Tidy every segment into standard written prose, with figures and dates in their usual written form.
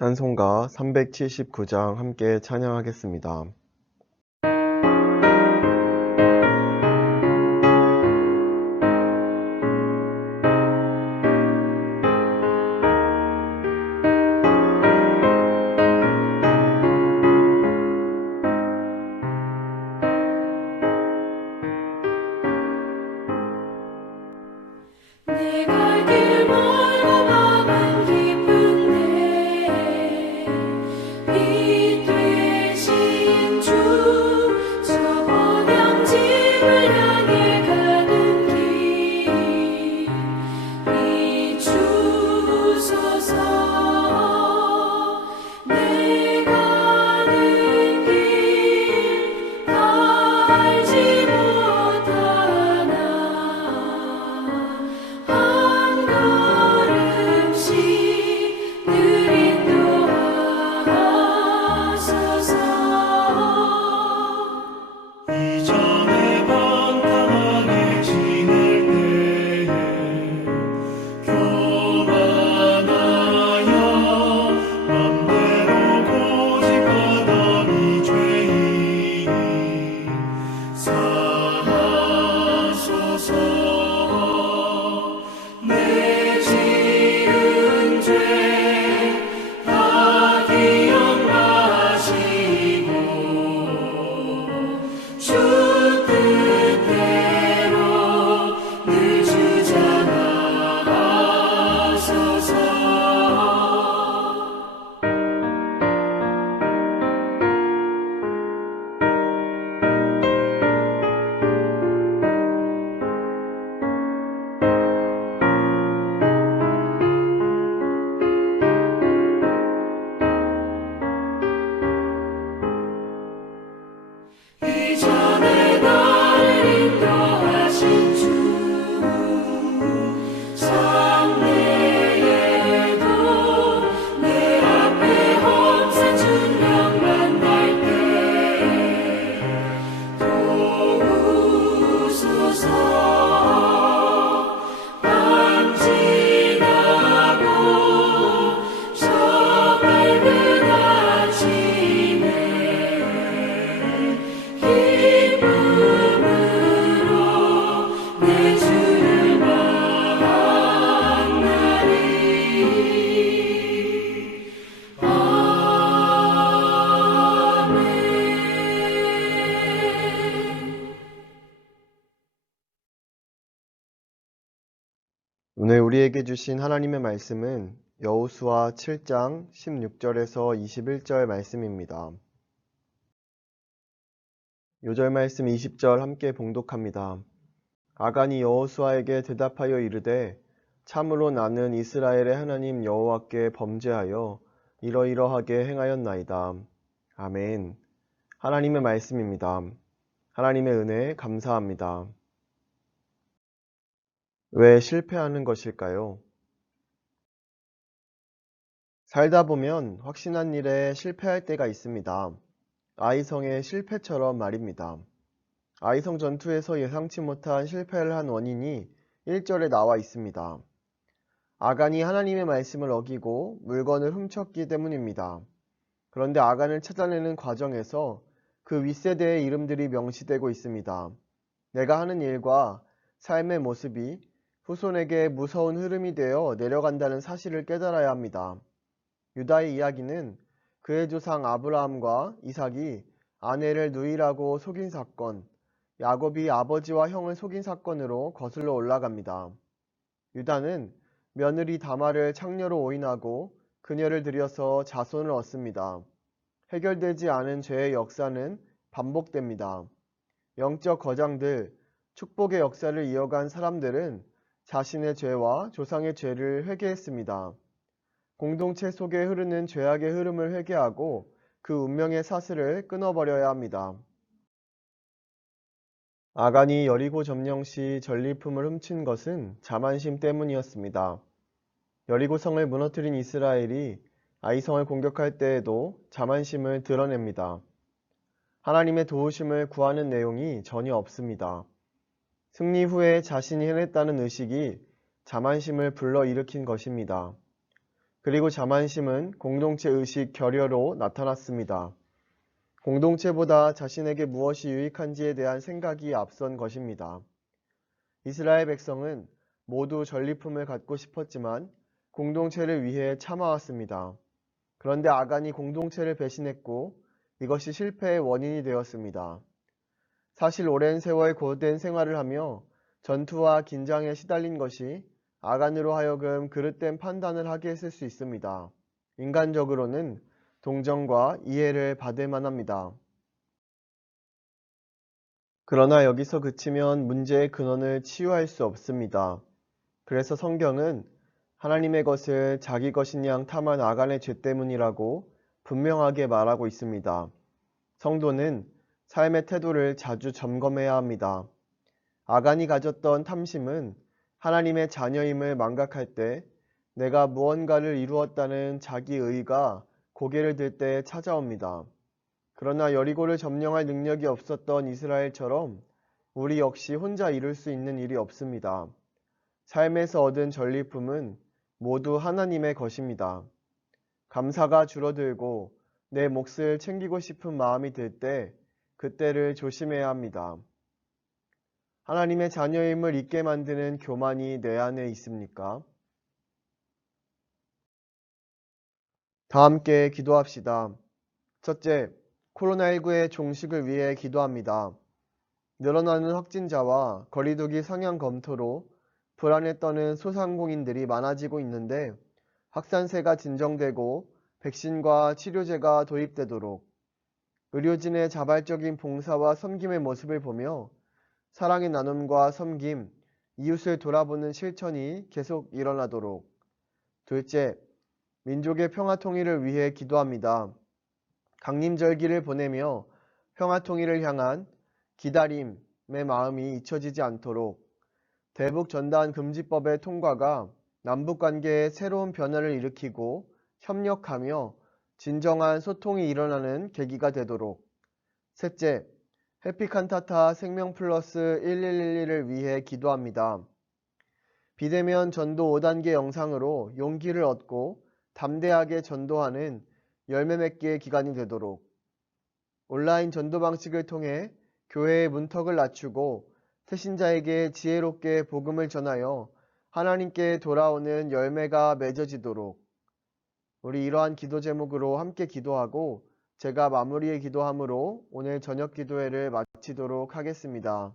찬송가 379장 함께 찬양하겠습니다. 오늘 우리에게 주신 하나님의 말씀은 여호수아 7장 16절에서 21절 말씀입니다. 요절 말씀 20절 함께 봉독합니다. 아간이 여호수아에게 대답하여 이르되 참으로 나는 이스라엘의 하나님 여호와께 범죄하여 이러이러하게 행하였나이다. 아멘. 하나님의 말씀입니다. 하나님의 은혜 감사합니다. 왜 실패하는 것일까요? 살다 보면 확신한 일에 실패할 때가 있습니다. 아이성의 실패처럼 말입니다. 아이성 전투에서 예상치 못한 실패를 한 원인이 1절에 나와 있습니다. 아간이 하나님의 말씀을 어기고 물건을 훔쳤기 때문입니다. 그런데 아간을 찾아내는 과정에서 그 윗세대의 이름들이 명시되고 있습니다. 내가 하는 일과 삶의 모습이 후손에게 무서운 흐름이 되어 내려간다는 사실을 깨달아야 합니다. 유다의 이야기는 그의 조상 아브라함과 이삭이 아내를 누이라고 속인 사건, 야곱이 아버지와 형을 속인 사건으로 거슬러 올라갑니다. 유다는 며느리 다말을 창녀로 오인하고 그녀를 들여서 자손을 얻습니다. 해결되지 않은 죄의 역사는 반복됩니다. 영적 거장들, 축복의 역사를 이어간 사람들은 자신의 죄와 조상의 죄를 회개했습니다. 공동체 속에 흐르는 죄악의 흐름을 회개하고 그 운명의 사슬을 끊어버려야 합니다. 아간이 여리고 점령 시 전리품을 훔친 것은 자만심 때문이었습니다. 여리고성을 무너뜨린 이스라엘이 아이성을 공격할 때에도 자만심을 드러냅니다. 하나님의 도우심을 구하는 내용이 전혀 없습니다. 승리 후에 자신이 해냈다는 의식이 자만심을 불러일으킨 것입니다. 그리고 자만심은 공동체 의식 결여로 나타났습니다. 공동체보다 자신에게 무엇이 유익한지에 대한 생각이 앞선 것입니다. 이스라엘 백성은 모두 전리품을 갖고 싶었지만 공동체를 위해 참아왔습니다. 그런데 아간이 공동체를 배신했고 이것이 실패의 원인이 되었습니다. 사실 오랜 세월 고된 생활을 하며 전투와 긴장에 시달린 것이 아간으로 하여금 그릇된 판단을 하게 했을 수 있습니다. 인간적으로는 동정과 이해를 받을 만합니다. 그러나 여기서 그치면 문제의 근원을 치유할 수 없습니다. 그래서 성경은 하나님의 것을 자기 것인 양 탐한 아간의 죄 때문이라고 분명하게 말하고 있습니다. 성도는 삶의 태도를 자주 점검해야 합니다. 아간이 가졌던 탐심은 하나님의 자녀임을 망각할 때 내가 무언가를 이루었다는 자기 의가 고개를 들 때 찾아옵니다. 그러나 여리고를 점령할 능력이 없었던 이스라엘처럼 우리 역시 혼자 이룰 수 있는 일이 없습니다. 삶에서 얻은 전리품은 모두 하나님의 것입니다. 감사가 줄어들고 내 몫을 챙기고 싶은 마음이 들 때 그때를 조심해야 합니다. 하나님의 자녀임을 잊게 만드는 교만이 내 안에 있습니까? 다 함께 기도합시다. 첫째, 코로나19의 종식을 위해 기도합니다. 늘어나는 확진자와 거리두기 상향 검토로 불안에 떠는 소상공인들이 많아지고 있는데 확산세가 진정되고 백신과 치료제가 도입되도록 의료진의 자발적인 봉사와 섬김의 모습을 보며 사랑의 나눔과 섬김, 이웃을 돌아보는 실천이 계속 일어나도록. 둘째, 민족의 평화 통일을 위해 기도합니다. 강림절기를 보내며 평화 통일을 향한 기다림의 마음이 잊혀지지 않도록 대북 전단 금지법의 통과가 남북 관계에 새로운 변화를 일으키고 협력하며 진정한 소통이 일어나는 계기가 되도록. 셋째, 해피칸타타 생명플러스 1111을 위해 기도합니다. 비대면 전도 5단계 영상으로 용기를 얻고 담대하게 전도하는 열매 맺기의 기간이 되도록. 온라인 전도 방식을 통해 교회의 문턱을 낮추고 새신자에게 지혜롭게 복음을 전하여 하나님께 돌아오는 열매가 맺어지도록. 우리 이러한 기도 제목으로 함께 기도하고 제가 마무리의 기도함으로 오늘 저녁 기도회를 마치도록 하겠습니다.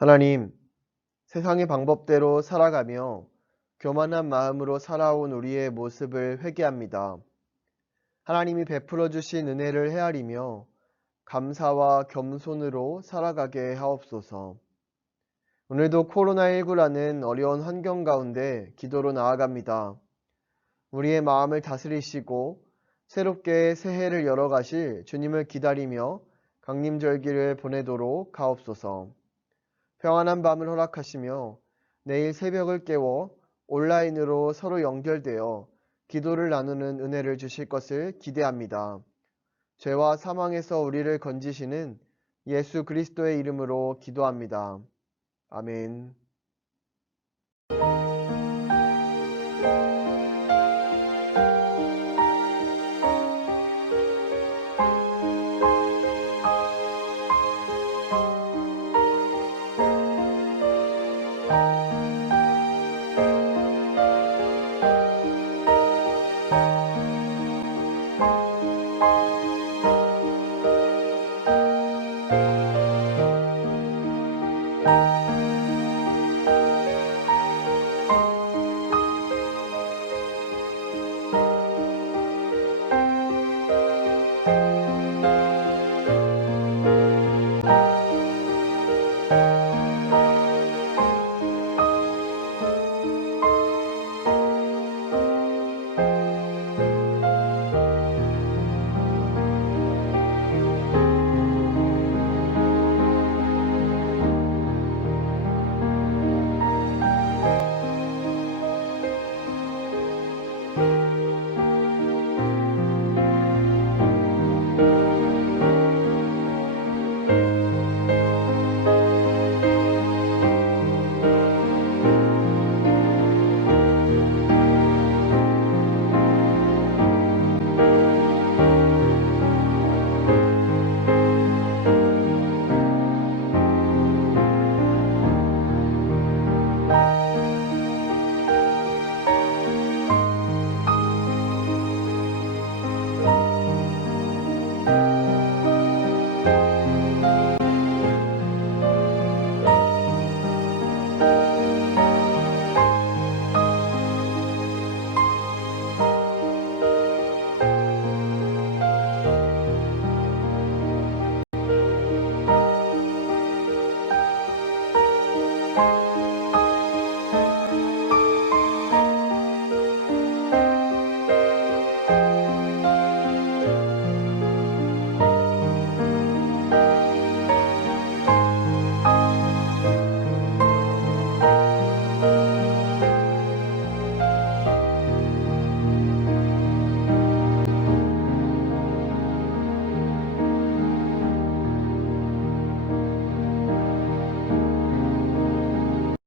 하나님, 세상의 방법대로 살아가며 교만한 마음으로 살아온 우리의 모습을 회개합니다. 하나님이 베풀어 주신 은혜를 헤아리며 감사와 겸손으로 살아가게 하옵소서. 오늘도 코로나19라는 어려운 환경 가운데 기도로 나아갑니다. 우리의 마음을 다스리시고 새롭게 새해를 열어가실 주님을 기다리며 강림절기를 보내도록 하옵소서. 평안한 밤을 허락하시며 내일 새벽을 깨워 온라인으로 서로 연결되어 기도를 나누는 은혜를 주실 것을 기대합니다. 죄와 사망에서 우리를 건지시는 예수 그리스도의 이름으로 기도합니다. 아멘.